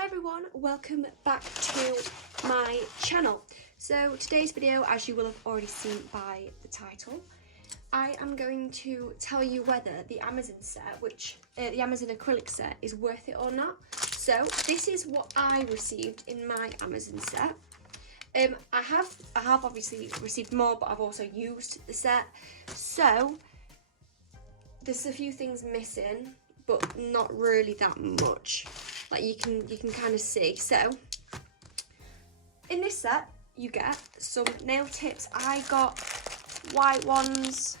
Hi everyone, welcome back to my channel. So today's video, as you will have already seen by the title, I am going to tell you whether the Amazon set, the Amazon acrylic set, is worth it or not. So this is what I received in my Amazon set. I have obviously received more, but I've also used the set. So there's a few things missing, but not really that much. Like you can kind of see. So in this set you get some nail tips. I got white ones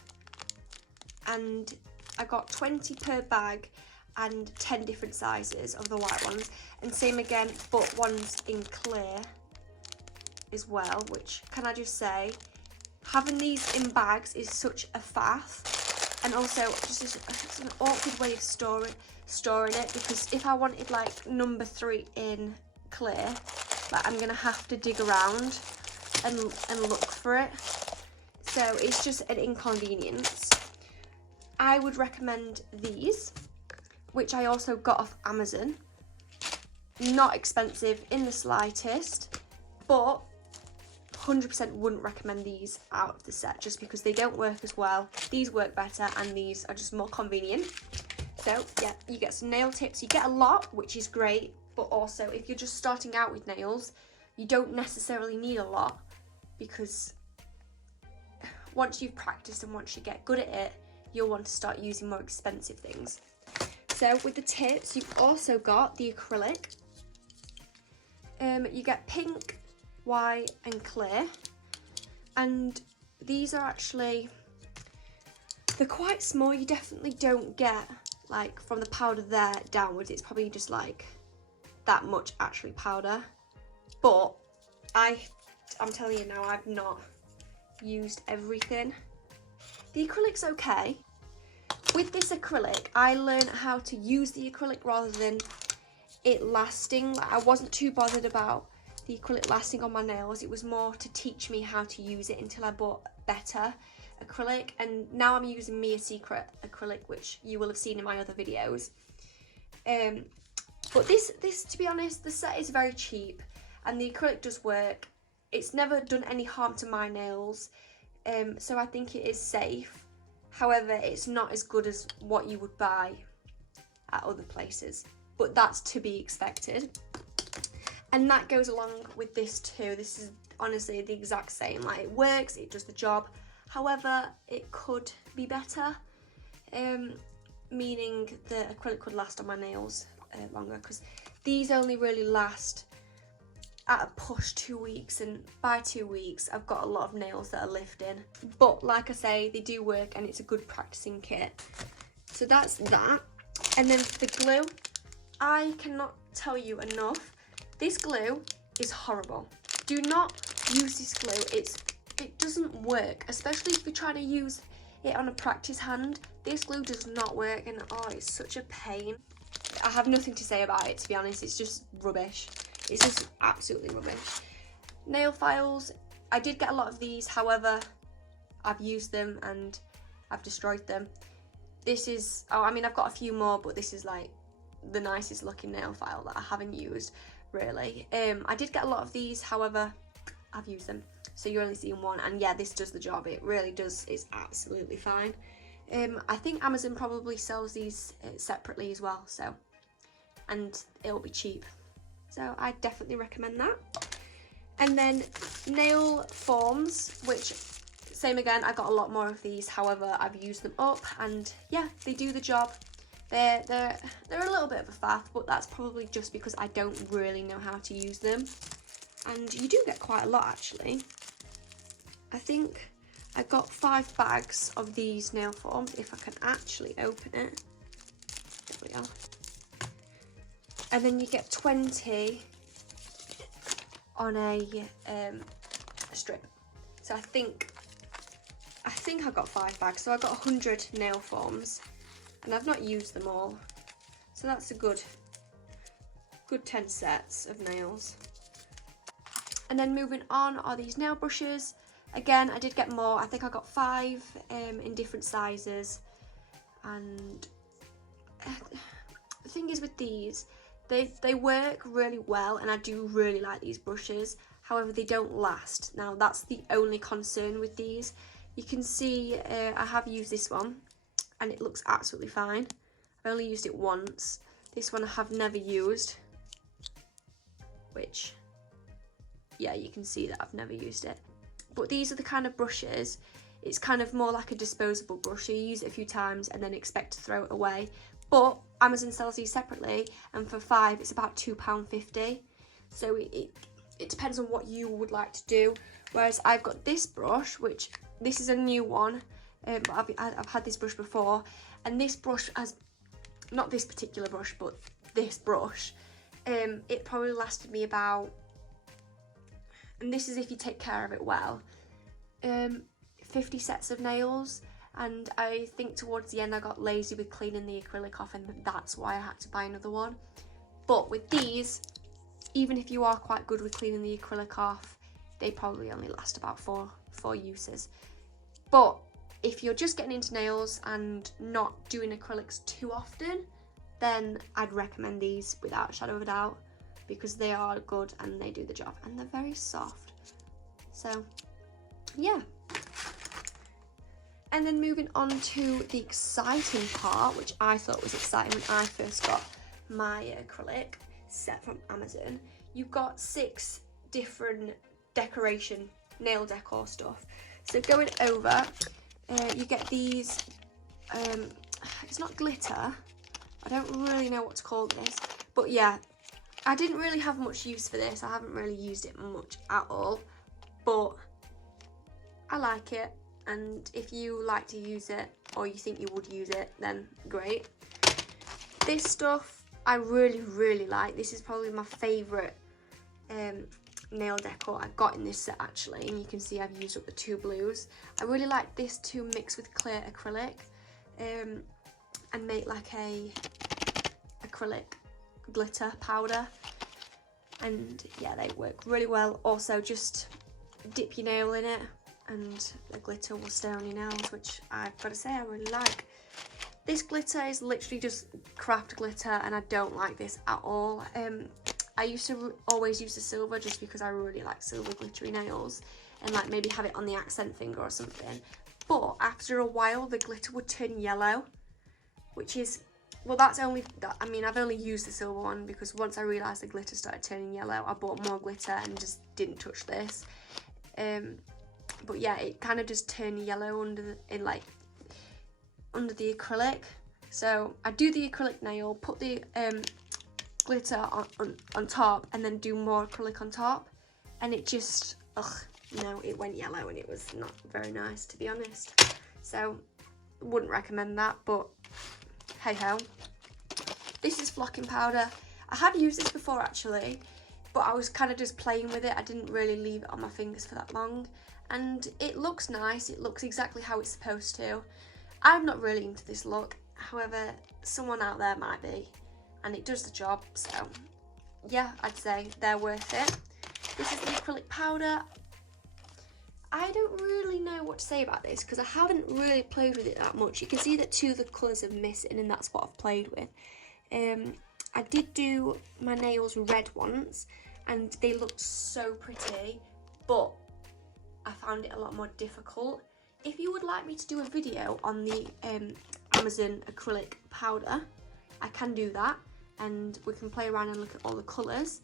and I got 20 per bag and 10 different sizes of the white ones, and same again but ones in clear as well, which, can I just say, having these in bags is such a faff, and also it's an awkward way of storing it, because if I wanted like number 3 in clear, like I'm gonna have to dig around and look for it, so it's just an inconvenience. I would recommend these, which I also got off Amazon. Not expensive in the slightest, but 100% wouldn't recommend these out of the set just because they don't work as well. These work better and these are just more convenient. So yeah, you get some nail tips. You get a lot, which is great, but also if you're just starting out with nails, you don't necessarily need a lot, because once you've practiced and once you get good at it, you'll want to start using more expensive things. So with the tips, you've also got the acrylic. You get pink, white and clear, and these are actually, they're quite small. You definitely don't get, like, from the powder there downwards, it's probably just like that much actually powder, but I'm telling you now, I've not used everything. The acrylic's okay. With this acrylic, I learned how to use the acrylic rather than it lasting. Like, I wasn't too bothered about the acrylic lasting on my nails. It was more to teach me how to use it until I bought better acrylic, and now I'm using Mia Secret acrylic, which you will have seen in my other videos. But this, to be honest, the set is very cheap and the acrylic does work. It's never done any harm to my nails, so I think it is safe. However, it's not as good as what you would buy at other places, but that's to be expected. And that goes along with this too. This is honestly the exact same. Like, it works, it does the job. However, it could be better, meaning the acrylic could last on my nails longer, because these only really last at a push 2 weeks, and by 2 weeks I've got a lot of nails that are lifting. But like I say, they do work and it's a good practicing kit. So that's that. And then for the glue, I cannot tell you enough, this glue is horrible. Do not use this glue. It doesn't work, especially if you're trying to use it on a practice hand. This glue does not work, and oh, it's such a pain. I have nothing to say about it, to be honest. It's just rubbish. It's just absolutely rubbish. Nail files, I did get a lot of these, however, I've used them and I've destroyed them. This is, oh, I mean, I've got a few more, but this is like the nicest looking nail file that I haven't used, really. I did get a lot of these, however, I've used them. So you're only seeing one, and yeah, this does the job. It really does. It's absolutely fine. I think Amazon probably sells these separately as well, so, and it'll be cheap. So I definitely recommend that. And then nail forms, which, same again, I got a lot more of these, however, I've used them up, and yeah, they do the job. They're a little bit of a faff, but that's probably just because I don't really know how to use them. And you do get quite a lot, actually. I think I got 5 bags of these nail forms, if I can actually open it. There we are. And then you get 20 on a strip. So I think I got 5 bags, so I got 100 nail forms, and I've not used them all. So that's a good 10 sets of nails. And then moving on are these nail brushes. Again, I did get more. I think I got 5 in different sizes. And the thing is with these, They work really well, and I do really like these brushes. However, they don't last. Now, that's the only concern with these. You can see I have used this one, and it looks absolutely fine. I've only used it once. This one I have never used, which, yeah, you can see that I've never used it. But these are the kind of brushes, it's kind of more like a disposable brush. So you use it a few times and then expect to throw it away. But Amazon sells these separately, and for £5 it's about £2.50. So it depends on what you would like to do. Whereas I've got this brush, which this is a new one, but I've had this brush before, and this brush has, not this particular brush, but this brush, it probably lasted me about, and this is if you take care of it well, 50 sets of nails. And I think towards the end I got lazy with cleaning the acrylic off, and that's why I had to buy another one. But with these, even if you are quite good with cleaning the acrylic off, they probably only last about four uses. But if you're just getting into nails and not doing acrylics too often, then I'd recommend these without a shadow of a doubt, because they are good and they do the job, and they're very soft. So yeah. And then moving on to the exciting part, which I thought was exciting when I first got my acrylic set from Amazon. You've got 6 different nail decor stuff. So going over, you get these, it's not glitter, I don't really know what to call this, but yeah, I didn't really have much use for this. I haven't really used it much at all, but I like it. And if you like to use it, or you think you would use it, then great. This stuff I really, really like. This is probably my favourite nail decor I've got in this set actually, and you can see I've used up the 2 blues. I really like this to mix with clear acrylic and make like a acrylic glitter powder, and yeah, they work really well. Also, just dip your nail in it and the glitter will stay on your nails, which I've got to say I really like. This glitter is literally just craft glitter, and I don't like this at all. I used to always use the silver just because I really like silver glittery nails, and like maybe have it on the accent finger or something. But after a while the glitter would turn yellow, which is, well, I mean, I've only used the silver one because once I realised the glitter started turning yellow, I bought more glitter and just didn't touch this. But yeah, it kind of just turned yellow under the acrylic. So I do the acrylic nail, put the glitter on top, and then do more acrylic on top, and it just, no, it went yellow and it was not very nice, to be honest. So wouldn't recommend that, but hey ho. This is flocking powder. I have used this before actually, but I was kind of just playing with it. I didn't really leave it on my fingers for that long, and it looks nice. It looks exactly how it's supposed to. I'm not really into this look, however, someone out there might be, and it does the job. So yeah, I'd say they're worth it. This is the acrylic powder. I don't really know what to say about this because I haven't really played with it that much. You can see that 2 of the colours are missing, and that's what I've played with. I did do my nails red once, and they looked so pretty, but I found it a lot more difficult. If you would like me to do a video on the Amazon acrylic powder, I can do that, and we can play around and look at all the colours.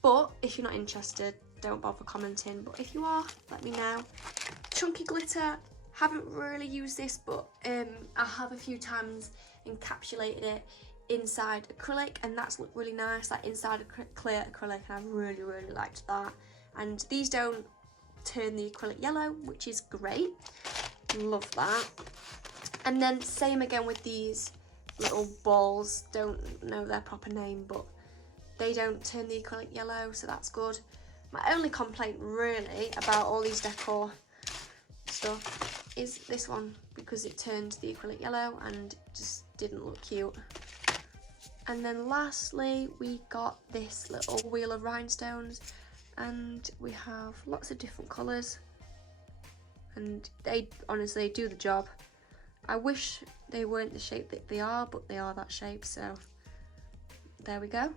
But if you're not interested, don't bother commenting. But if you are, let me know. Chunky glitter, haven't really used this, but I have a few times encapsulated it inside acrylic, and that's looked really nice, like inside clear acrylic, and I really, really liked that. And these don't turn the acrylic yellow, which is great. Love that. And then same again with these little balls, don't know their proper name, but they don't turn the acrylic yellow, so that's good. My only complaint really about all these decor stuff is this one, because it turned the acrylic yellow and just didn't look cute. And then lastly, we got this little wheel of rhinestones, and we have lots of different colours, and they honestly do the job. I wish they weren't the shape that they are, but they are that shape, so there we go.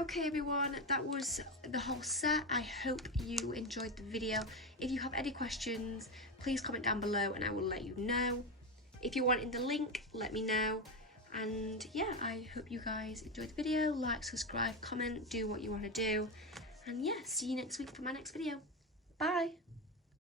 Okay everyone, that was the whole set. I hope you enjoyed the video. If you have any questions, please comment down below and I will let you know. If you want in the link, let me know. And yeah, I hope you guys enjoyed the video. Like, subscribe, comment, do what you want to do. And yeah, see you next week for my next video. Bye!